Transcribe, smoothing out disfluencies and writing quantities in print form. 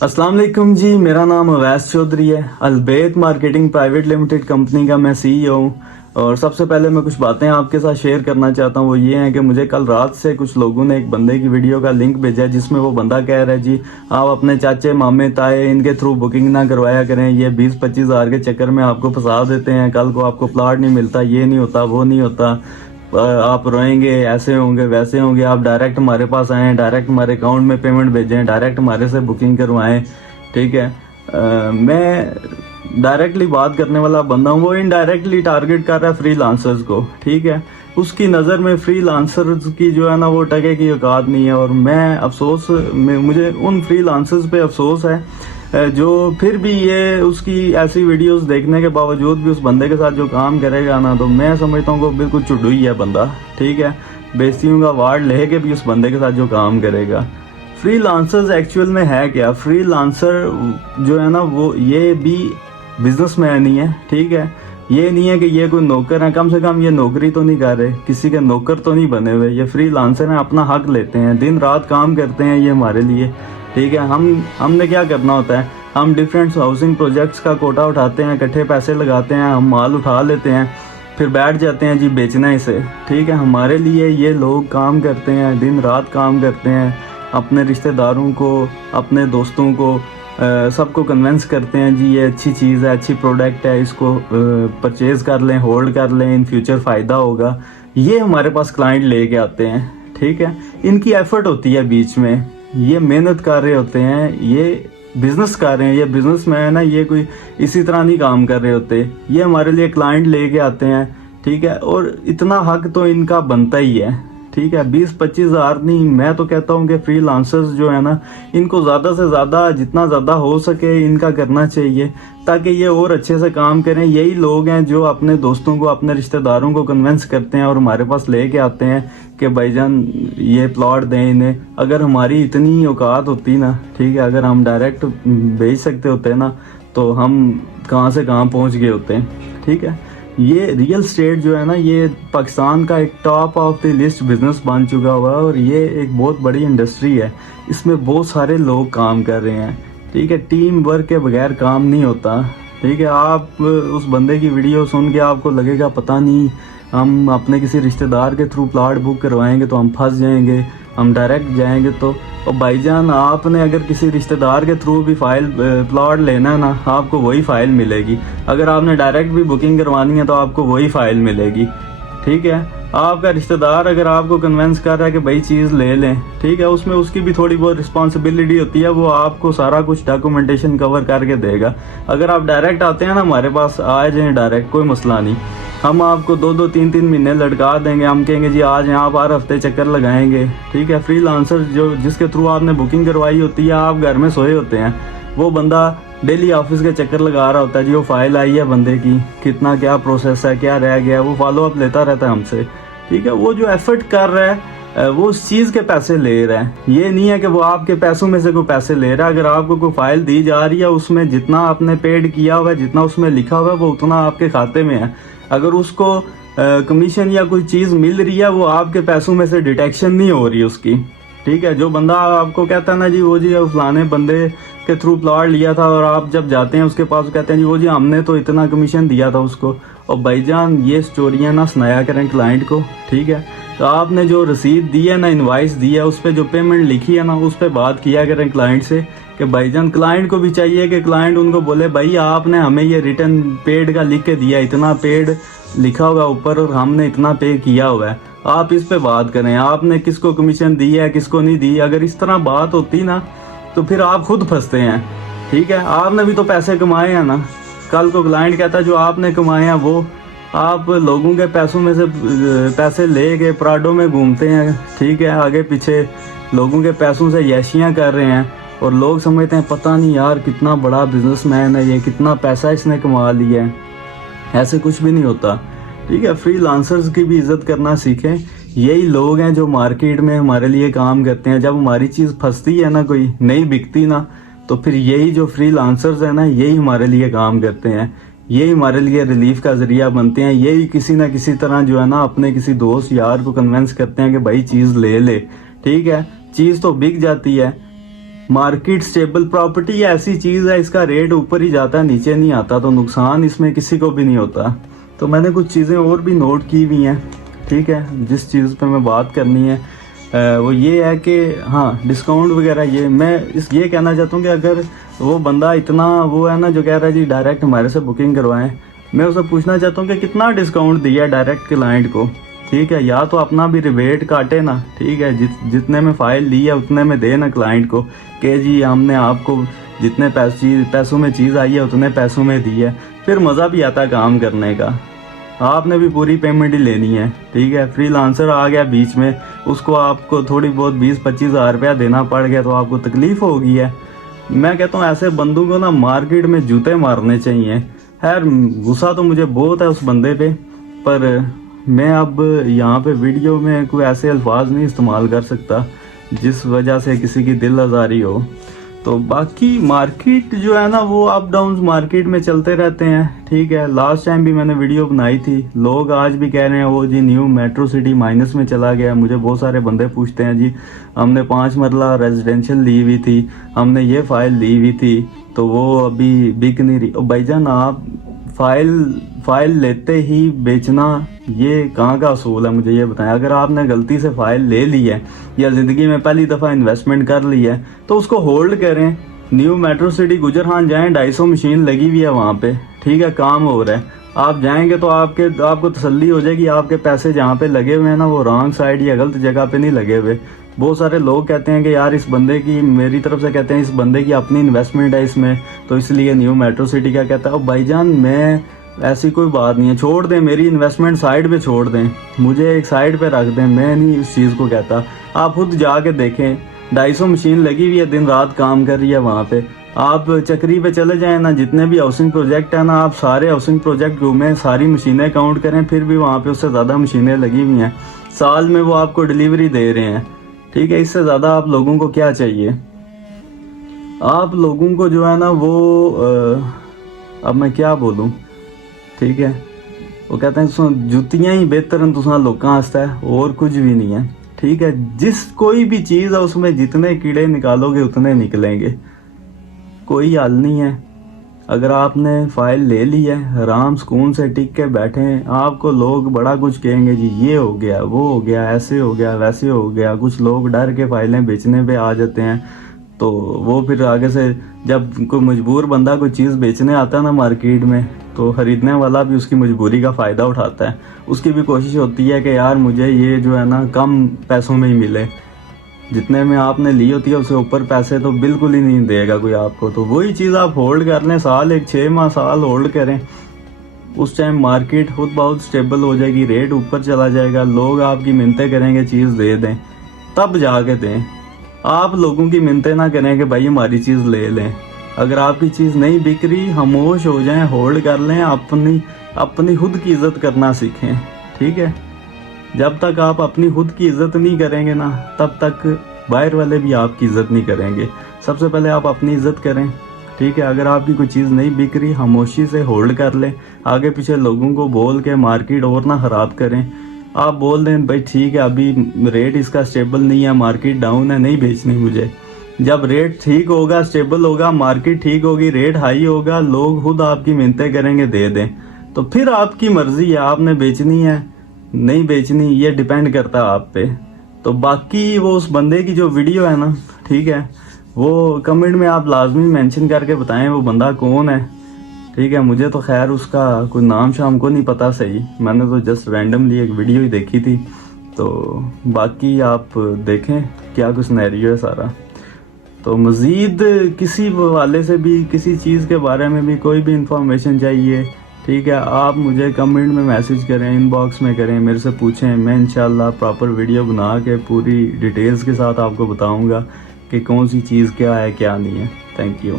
अस्सलाम वालेकुम जी, मेरा नाम अवैस चौधरी है। अलबेत मार्केटिंग प्राइवेट लिमिटेड कंपनी का मैं सीईओ हूँ। और सबसे पहले मैं कुछ बातें आपके साथ शेयर करना चाहता हूँ। वो ये हैं कि मुझे कल रात से कुछ लोगों ने एक बंदे की वीडियो का लिंक भेजा है, जिसमें वो बंदा कह रहा है जी आप अपने चाचे मामे ताए इनके थ्रू बुकिंग ना करवाया करें, ये 20-25 हज़ार के चक्कर में आपको फंसा देते हैं, कल को आपको प्लाट नहीं मिलता, ये नहीं होता, वो नहीं होता, आप रोएंगे, ऐसे होंगे वैसे होंगे, आप डायरेक्ट हमारे पास आएँ, डायरेक्ट हमारे अकाउंट में पेमेंट भेजें, डायरेक्ट हमारे से बुकिंग करवाएं। ठीक है, मैं डायरेक्टली बात करने वाला बंदा हूँ, वो इनडायरेक्टली टारगेट कर रहा है फ्रीलांसर्स को। ठीक है, उसकी नज़र में फ्रीलांसर्स की जो है ना वो टके की औकात नहीं है। और मैं अफसोस मुझे उन फ्रीलांसर्स पे अफसोस है जो फिर भी ये उसकी ऐसी वीडियोस देखने के बावजूद भी उस बंदे के साथ जो काम करेगा ना, तो मैं समझता हूँ वो बिल्कुल चुड़ुई है बंदा। ठीक है, बेइज्जतियों का वार्ड लेके भी उस बंदे के साथ जो काम करेगा। फ्रीलांसर्स एक्चुअल में है क्या? फ्रीलांसर जो है ना वो ये भी बिजनेसमैन ही है। ठीक है, ये नहीं है कि ये कोई नौकर है, कम से कम ये नौकरी तो नहीं कर रहे, किसी के नौकर तो नहीं बने हुए, ये फ्रीलांसर हैं, अपना हक लेते हैं, दिन रात काम करते हैं ये हमारे लिए। ठीक है, हमने क्या करना होता है, हम डिफरेंट हाउसिंग प्रोजेक्ट्स का कोटा उठाते हैं, इकट्ठे पैसे लगाते हैं, हम माल उठा लेते हैं, फिर बैठ जाते हैं जी बेचना इसे। ठीक है, हमारे लिए ये लोग काम करते हैं, दिन रात काम करते हैं, अपने रिश्तेदारों को, अपने दोस्तों को, सबको कन्विंस करते हैं जी ये अच्छी चीज़ है, अच्छी प्रोडक्ट है, इसको परचेज़ कर लें, होल्ड कर लें, इन फ्यूचर फ़ायदा होगा। ये हमारे पास क्लाइंट लेके आते हैं। ठीक है, इनकी एफर्ट होती है बीच में, ये मेहनत कर रहे होते हैं, ये बिजनेस कर रहे हैं, ये बिजनेसमैन है, ये कोई इसी तरह नहीं काम कर रहे होते, ये हमारे लिए क्लाइंट लेके आते हैं। ठीक है, और इतना हक तो इनका बनता ही है। ठीक है, 20-25 हज़ार नहीं, मैं तो कहता हूँ कि फ्रीलांसर्स जो है ना, इनको ज़्यादा से ज़्यादा जितना ज़्यादा हो सके इनका करना चाहिए, ताकि ये और अच्छे से काम करें। यही लोग हैं जो अपने दोस्तों को, अपने रिश्तेदारों को कन्विंस करते हैं और हमारे पास लेके आते हैं कि भाईजान ये प्लॉट दें इन्हें। अगर हमारी इतनी औकात होती ना, ठीक है, अगर हम डायरेक्ट भेज सकते होते ना, तो हम कहाँ से कहाँ पहुँच गए होते हैं। ठीक है, ये रियल स्टेट जो है ना, ये पाकिस्तान का एक top of the list business बन चुका हुआ है, और ये एक बहुत बड़ी इंडस्ट्री है, इसमें बहुत सारे लोग काम कर रहे हैं। ठीक है, टीम वर्क के बगैर काम नहीं होता। ठीक है, आप उस बंदे की वीडियो सुन के आपको लगेगा पता नहीं हम अपने किसी रिश्तेदार के थ्रू प्लाट बुक करवाएंगे तो हम फंस जाएंगे, हम डायरेक्ट जाएंगे तो। और भाईजान आपने अगर किसी रिश्तेदार के थ्रू भी प्लॉट लेना है ना, आपको वही फाइल मिलेगी। अगर आपने डायरेक्ट भी बुकिंग करवानी है तो आपको वही फाइल मिलेगी। ठीक है, आपका रिश्तेदार अगर आपको कन्विंस कर रहा है कि भाई चीज़ ले लें, ठीक है, उसमें उसकी भी थोड़ी बहुत रिस्पॉन्सिबिलिटी होती है, वो आपको सारा कुछ डॉक्यूमेंटेशन कवर करके देगा। अगर आप डायरेक्ट आते हैं ना हमारे पास, आ जाएँ डायरेक्ट, कोई मसला नहीं, हम आपको 2-2, 3-3 महीने लटका देंगे। हम कहेंगे जी आज यहाँ आप हर हफ्ते चक्कर लगाएंगे। ठीक है, फ्रीलांसर जो जिसके थ्रू आपने बुकिंग करवाई होती है, आप घर में सोए होते हैं, वो बंदा डेली ऑफिस के चक्कर लगा रहा होता है जी वो फाइल आई है बंदे की, कितना क्या प्रोसेस है, क्या रह गया, वो फॉलो अप लेता रहता है हमसे। ठीक है, वो जो एफर्ट कर रहा है वो उस चीज़ के पैसे ले रहा है, ये नहीं है कि वो आपके पैसों में से कोई पैसे ले रहा है। अगर आपको कोई फाइल दी जा रही है, उसमें जितना आपने पेड किया हुआ है, जितना उसमें लिखा हुआ है, वो उतना आपके खाते में है। अगर उसको कमीशन या कोई चीज़ मिल रही है, वो आपके पैसों में से डिटेक्शन नहीं हो रही उसकी। ठीक है, जो बंदा आपको कहता है ना जी वो जी फलाने बंदे के थ्रू प्लॉट लिया था, और आप जब जाते हैं उसके पास कहते हैं जी वो जी हमने तो इतना कमीशन दिया था उसको। और भाईजान ये स्टोरियाँ ना सुनाया करें क्लाइंट को। ठीक है, तो आपने जो रसीद दी है ना, इनवाइस दी है, उस पर जो पेमेंट लिखी है ना, उस पर बात किया करें क्लाइंट से कि भाईजान, क्लाइंट को भी चाहिए कि क्लाइंट उनको बोले भाई आपने हमें ये रिटर्न पेड का लिख के दिया, इतना पेड लिखा हुआ ऊपर और हमने इतना पे किया हुआ है, आप इस पे बात करें, आपने किसको कमीशन दी है किसको नहीं दी। अगर इस तरह बात होती ना तो फिर आप खुद फंसते हैं। ठीक है, आपने भी तो पैसे कमाए हैं ना। कल को क्लाइंट कहता है जो आपने कमाए हैं वो आप लोगों के पैसों में से पैसे ले के प्राडो में घूमते हैं। ठीक है, आगे पीछे लोगों के पैसों से यशियाँ कर रहे हैं, और लोग समझते हैं पता नहीं यार कितना बड़ा बिजनेसमैन है ये, कितना पैसा इसने कमा लिया है। ऐसे कुछ भी नहीं होता। ठीक है, फ्रीलांसर्स की भी इज्जत करना सीखें। यही लोग हैं जो मार्केट में हमारे लिए काम करते हैं। जब हमारी चीज़ फंसती है ना, कोई नहीं बिकती ना, तो फिर यही जो फ्रीलांसर्स हैं ना, यही हमारे लिए काम करते हैं, यही हमारे लिए रिलीफ का जरिया बनते हैं। यही किसी ना किसी तरह जो है ना अपने किसी दोस्त यार को कन्विंस करते हैं कि भाई चीज़ ले ले। ठीक है, चीज़ तो बिक जाती है, मार्केट स्टेबल प्रॉपर्टी ऐसी चीज़ है, इसका रेट ऊपर ही जाता है नीचे नहीं आता, तो नुकसान इसमें किसी को भी नहीं होता। तो मैंने कुछ चीज़ें और भी नोट की हुई हैं, ठीक है, जिस चीज़ पे मैं बात करनी है वो ये है कि हाँ डिस्काउंट वगैरह, ये मैं ये कहना चाहता हूँ कि अगर वो बंदा इतना वो है ना जो कह रहा है जी डायरेक्ट हमारे से बुकिंग करवाएं, मैं उससे पूछना चाहता हूँ कि कितना डिस्काउंट दिया डायरेक्ट क्लाइंट को, ठीक है, या तो अपना भी रिबेट काटे ना, ठीक है, जितने में फ़ाइल ली है उतने में दे ना क्लाइंट को कि जी हमने आपको जितने पैसों में चीज़ आई है उतने पैसों में दी है, फिर मज़ा भी आता है काम करने का। आपने भी पूरी पेमेंट ही लेनी है, ठीक है। फ्रीलांसर आ गया बीच में, उसको आपको थोड़ी बहुत 20-25 हज़ार रुपया देना पड़ गया तो आपको तकलीफ़ होगी है। मैं कहता हूँ ऐसे बंदों को ना मार्केट में जूते मारने चाहिए। खैर गुस्सा तो मुझे बहुत है उस बंदे पे, पर मैं अब यहाँ पे वीडियो में कोई ऐसे अल्फाज नहीं इस्तेमाल कर सकता जिस वजह से किसी की दिल आज़ारी हो। तो बाकी मार्केट जो है ना वो अप डाउन मार्केट में चलते रहते हैं, ठीक है। लास्ट टाइम भी मैंने वीडियो बनाई थी, लोग आज भी कह रहे हैं वो जी न्यू मेट्रो सिटी माइनस में चला गया। मुझे बहुत सारे बंदे पूछते हैं जी हमने 5 मरला रेजिडेंशियल ली हुई थी, हमने ये फाइल ली हुई थी तो वो अभी बिक नहीं रही। भाईजान आप फाइल लेते ही बेचना ये कहाँ का असूल है, मुझे ये बताएं। अगर आपने गलती से फाइल ले ली है या ज़िंदगी में पहली दफ़ा इन्वेस्टमेंट कर ली है तो उसको होल्ड करें। न्यू मेट्रो सिटी गुजरहान जाएं, 250 मशीन लगी हुई है वहाँ पे, ठीक है, काम हो रहा है। आप जाएंगे तो आपको तसल्ली हो जाएगी आपके पैसे जहाँ पे लगे हुए हैं ना वो रॉन्ग साइड या गलत जगह पे नहीं लगे हुए। बहुत सारे लोग कहते हैं कि यार इस बंदे की, मेरी तरफ से कहते हैं इस बंदे की अपनी इन्वेस्टमेंट है इसमें तो इसलिए न्यू मेट्रो सिटी क्या कहता है। और भाईजान मैं ऐसी कोई बात नहीं है, छोड़ दें मेरी इन्वेस्टमेंट साइड पे छोड़ दें, मुझे एक साइड पे रख दें, मैं नहीं इस चीज़ को कहता। आप खुद जाके देखें 250 मशीन लगी हुई है, दिन रात काम कर रही है वहाँ पे। आप चक्री पे चले जाएं ना, जितने भी हाउसिंग प्रोजेक्ट है ना, आप सारे हाउसिंग प्रोजेक्ट घूमें, सारी मशीनें काउंट करें, फिर भी वहाँ पे उससे ज़्यादा मशीनें लगी हुई हैं। साल में वो आपको डिलीवरी दे रहे हैं, ठीक है। इससे ज़्यादा आप लोगों को क्या चाहिए। आप लोगों को जो है ना वो अब मैं क्या बोलूँ, ठीक है, वो कहते हैं जुतियाँ ही बेहतर हैं तुसा लोगों वास्ते, और कुछ भी नहीं है, ठीक है। जिस कोई भी चीज़ है उसमें जितने कीड़े निकालोगे उतने निकलेंगे, कोई हल नहीं है। अगर आपने फाइल ले ली है आराम सुकून से टिक के बैठे, आपको लोग बड़ा कुछ कहेंगे जी ये हो गया वो हो गया ऐसे हो गया वैसे हो गया। कुछ लोग डर के फाइलें बेचने पे आ जाते हैं, तो वो फिर आगे से जब कोई मजबूर बंदा कोई चीज़ बेचने आता है ना मार्केट में, तो ख़रीदने वाला भी उसकी मजबूरी का फ़ायदा उठाता है। उसकी भी कोशिश होती है कि यार मुझे ये जो है ना कम पैसों में ही मिले, जितने में आपने ली होती है उससे ऊपर पैसे तो बिल्कुल ही नहीं देगा कोई आपको। तो वही चीज़ आप होल्ड कर लें, साल 6 माह साल होल्ड करें, उस टाइम मार्केट खुद बहुत स्टेबल हो जाएगी, रेट ऊपर चला जाएगा, लोग आपकी मिन्नतें करेंगे चीज़ दे दें, तब जाके दें। आप लोगों की मिन्नतें ना करें कि भाई हमारी चीज़ ले लें। अगर आपकी चीज़ नहीं बिक रही, खामोश हो जाएं, होल्ड कर लें, अपनी खुद की इज़्ज़त करना सीखें, ठीक है। जब तक आप अपनी खुद की इज़्ज़त नहीं करेंगे ना, तब तक बाहर वाले भी आपकी इज़्ज़त नहीं करेंगे। सबसे पहले आप अपनी इज़्ज़त करें, ठीक है। अगर आपकी कोई चीज़ नहीं बिक रही, खामोशी से होल्ड कर लें, आगे पीछे लोगों को बोल के मार्केट और ना ख़राब करें। आप बोल दें भाई ठीक है अभी रेट इसका स्टेबल नहीं है, मार्केट डाउन है, नहीं बेचनी मुझे। जब रेट ठीक होगा, स्टेबल होगा, मार्केट ठीक होगी, रेट हाई होगा, लोग खुद आपकी मिन्नतें करेंगे दे दें, तो फिर आपकी मर्ज़ी है, आपने बेचनी है नहीं बेचनी, ये डिपेंड करता है आप पे। तो बाकी वो उस बंदे की जो वीडियो है ना, ठीक है, वो कमेंट में आप लाजमी मेंशन करके बताएं वो बंदा कौन है, ठीक है। मुझे तो खैर उसका कोई नाम शाम को नहीं पता सही, मैंने तो जस्ट रैंडमली एक वीडियो ही देखी थी। तो बाकी आप देखें क्या कुछ सिनेरियो है सारा। तो मज़ीद किसी वाले से भी किसी चीज़ के बारे में भी कोई भी इंफॉर्मेशन चाहिए, ठीक है, आप मुझे कमेंट में मैसेज करें, इनबॉक्स में करें, मेरे से पूछें, मैं इंशाल्लाह प्रॉपर वीडियो बना के पूरी डिटेल्स के साथ आपको बताऊंगा कि कौन सी चीज़ क्या है क्या नहीं है। Thank you.